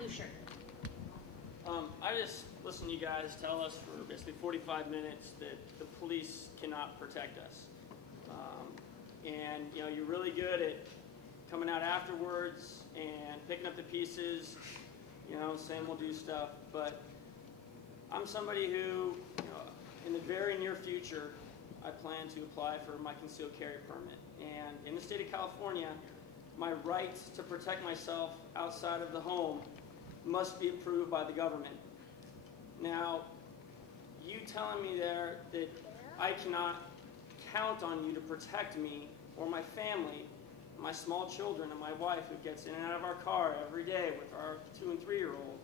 blue shirt. I just listened to you guys tell us for basically 45 minutes that the police cannot protect us. And, you know, you're really good at coming out afterwards and picking up the pieces, you know, saying we'll do stuff. But I'm somebody who, you know, in the very near future, I plan to apply for my concealed carry permit. And in the state of California, my right to protect myself outside of the home must be approved by the government. Now, you telling me there that I cannot count on you to protect me or my family, my small children, and my wife who gets in and out of our car every day with our 2- and 3-year-old.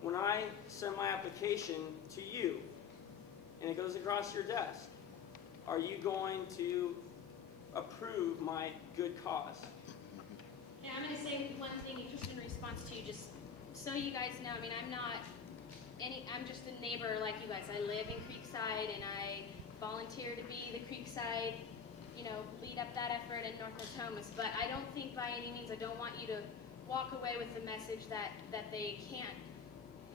When I send my application to you and it goes across your desk, are you going to approve my good cause? Yeah, I'm going to say one thing just in response to you, just so you guys know. I mean, I'm just a neighbor like you guys. I live in Creekside, and I volunteer to be the Creekside, you know, lead up that effort in North Natomas. But I don't think by any means, I don't want you to walk away with the message that they can't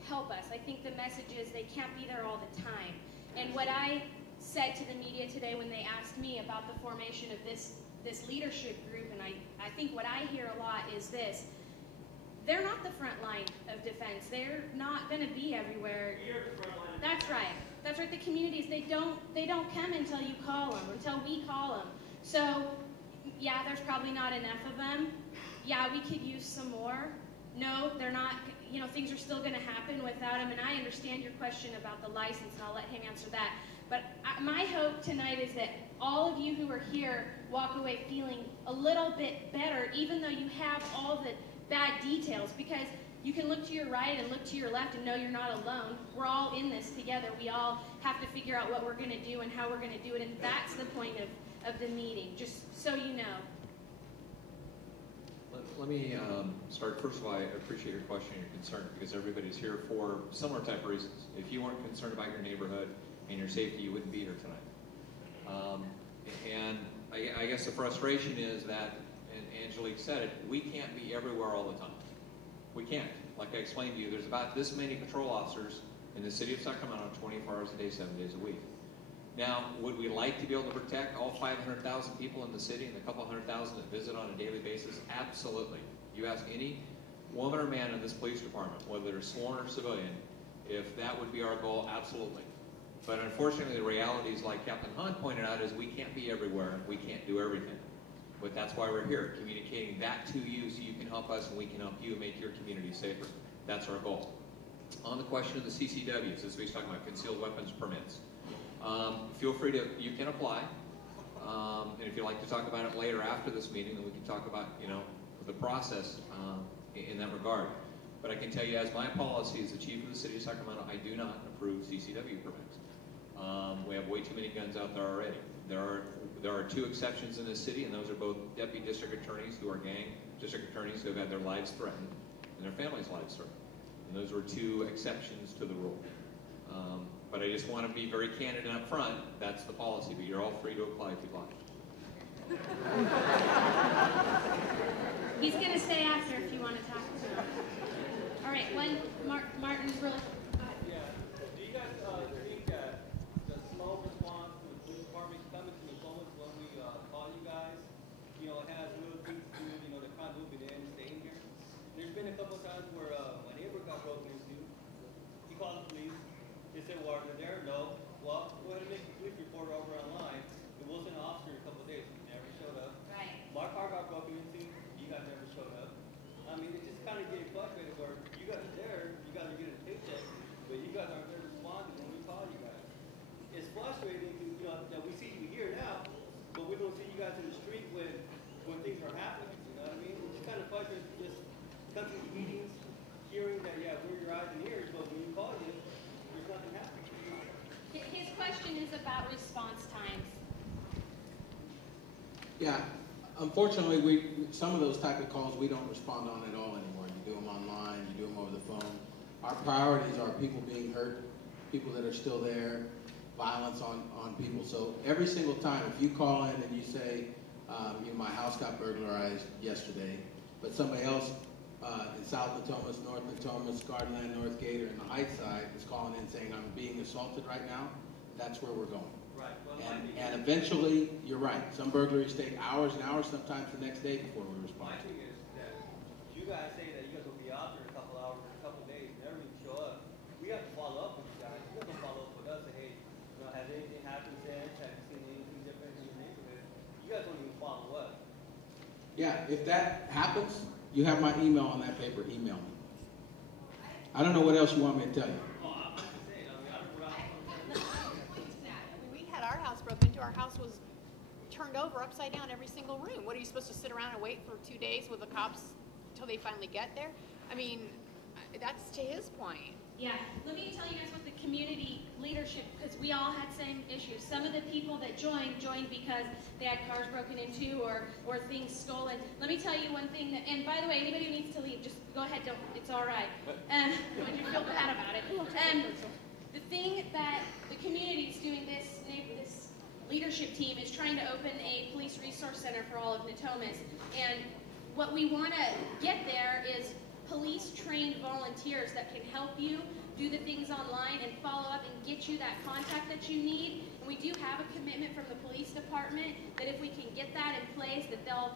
help us. I think the message is they can't be there all the time. And what I said to the media today when they asked me about the formation of this leadership group, and I think what I hear a lot is this: they're not the front line of defense. They're not going to be everywhere. You're the front line. That's right. That's right. The communities, they don't come until you call them, until we call them. So, yeah, there's probably not enough of them. Yeah, we could use some more. No, they're not. You know, things are still going to happen without them. And I understand your question about the license, and I'll let him answer that. But my hope tonight is that all of you who are here walk away feeling a little bit better, even though you have all the bad details, because you can look to your right and look to your left and know you're not alone. We're all in this together. We all have to figure out what we're going to do and how we're going to do it, and that's the point of the meeting, just so you know. Let me start. First of all, I appreciate your question and your concern, because everybody's here for similar type of reasons. If you weren't concerned about your neighborhood and your safety, you wouldn't be here tonight. And I guess the frustration is that, and Angelique said it, we can't be everywhere all the time. We can't. Like I explained to you, there's about this many patrol officers in the city of Sacramento 24 hours a day, 7 days a week. Now, would we like to be able to protect all 500,000 people in the city and the couple 100,000 that visit on a daily basis? Absolutely. You ask any woman or man in this police department, whether they're sworn or civilian, if that would be our goal, absolutely. But unfortunately, the reality is, like Captain Hahn pointed out, is we can't be everywhere. We can't do everything. But that's why we're here, communicating that to you so you can help us and we can help you make your community safer. That's our goal. On the question of the CCWs, as we was talking about concealed weapons permits, feel free to, you can apply. And if you'd like to talk about it later after this meeting, then we can talk about, you know, the process in that regard. But I can tell you, as my policy as the chief of the city of Sacramento, I do not approve CCW permits. We have way too many guns out there already. There are 2 exceptions in this city, and those are both deputy district attorneys who are gang district attorneys who have had their lives threatened and their families' lives threatened. And those were 2 exceptions to the rule. But I just want to be very candid and upfront. That's the policy, but you're all free to apply if you'd like. He's going to stay after if you want to talk to him. All right, Martin, really. Yeah. Do you guys think that the slow response to the police department coming to the phones when we call you guys, you know, has little things to do, you know, the crime moving in and staying here? There's been a couple of times where my neighbor got broken into. He called the police. They said, well, are they there? No. Well, go ahead and make a police report over online. It wasn't an officer in a couple of days. He never showed up. Right. My car got broken into. You guys never showed up. I mean, it's just kind of getting frustrated where you guys are there, you guys are getting a paycheck, but you guys aren't there responding when we call you guys. It's frustrating, you know, that we see you here now, but we don't see you guys in the street when things are happening. You know what I mean? It's just kind of frustrating to just come to these meetings, hearing that, yeah, we're your eyes and ears, but when you call you, there's nothing happening. His question is about response times. Yeah, unfortunately, some of those type of calls we don't respond on at all anymore. You do them online, you do them over the phone. Our priorities are people being hurt, people that are still there, violence on people. So every single time, if you call in and you say, my house got burglarized yesterday, but somebody else in South Natomas, North Natomas, Gardenland, Northgate, or in the Heights side is calling in saying, I'm being assaulted right now, that's where we're going. Right. Well, And eventually, you're right, some burglaries take hours and hours, sometimes the next day before we respond. my thing is that you guys say that you guys will be out there in a couple hours, or a couple days, never even show up. We have to follow up with you guys. You guys don't follow up with us. Say, hey, has anything happened since? Have you seen anything different in your neighborhood? You guys don't even follow up. Yeah, if that happens, you have my email on that paper, email me. I don't know what else you want me to tell you. I'm just saying, I don't know. We had our house broken into. Our house was turned over upside down every single room. What are you supposed to sit around and wait for 2 days with the cops until they finally get there? I mean, that's to his point. Yeah, let me tell you guys what the community leadership, because we all had same issues. Some of the people that joined because they had cars broken into or things stolen. Let me tell you one thing that, and by the way, anybody who needs to leave, just go ahead, don't, it's all right. When you feel bad about it. The thing that the community is doing, this leadership team is trying to open a police resource center for all of Natomas. And what we want to get there is police-trained volunteers that can help you do the things online and follow up and get you that contact that you need. And we do have a commitment from the police department that if we can get that in place, that they'll,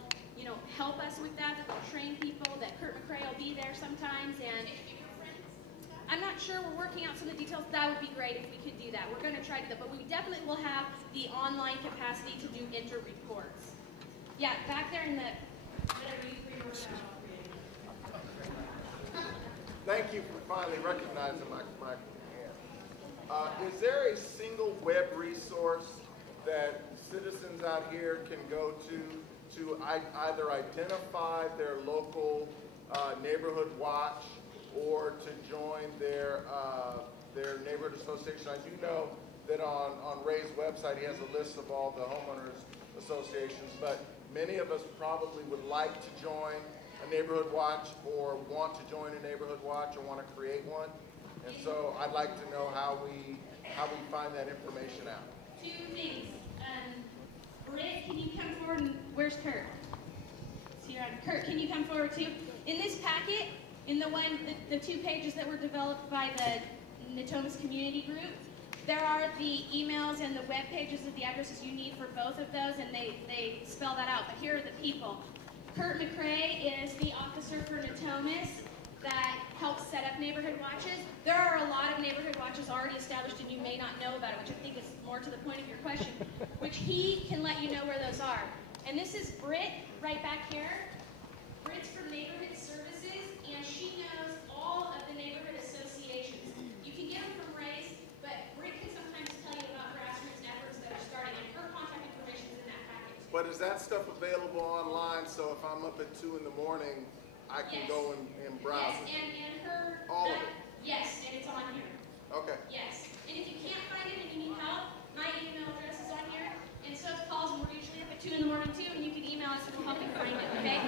help us with that they'll train people, that Kurt McCrae will be there sometimes. And I'm not sure, we're working out some of the details. That would be great if we could do that. We're going to try to do that, but we definitely will have the online capacity to do inter-reports. Yeah, back there in the, whatever you three were about. Thank you for finally recognizing my hand. Is there a single web resource that citizens out here can go to either identify their local neighborhood watch or to join their neighborhood association? I do know that on Ray's website he has a list of all the homeowners associations, but many of us probably would like to join a neighborhood watch or want to join a neighborhood watch or want to create one. And so I'd like to know how we find that information out. Two things. Britt, can you come forward? And where's Kurt? See around. Kurt, can you come forward too? In this packet, in the 2 pages that were developed by the Natomas community group, there are the emails and the web pages of the addresses you need for both of those, and they spell that out. But here are the people. Kurt McCrae is the officer for Natomas that helps set up neighborhood watches. There are a lot of neighborhood watches already established and you may not know about it, which I think is more to the point of your question, which he can let you know where those are. And this is Britt right back here. Britt's from Neighborhood Services, and she knows all of the neighborhood associations. You can get them from Ray's, but Britt can sometimes tell you about grassroots efforts that are starting, and her contact information is in that package. But is that stuff available online? So if I'm up at 2 in the morning, I can go and browse Yes, and her... all of it? Yes, and it's on here. Okay. Yes. And if you can't find it and you need help, my email address is on here. And so it's Paul's, and we're usually up at 2 in the morning too, and you can email us and we'll help you find it, okay?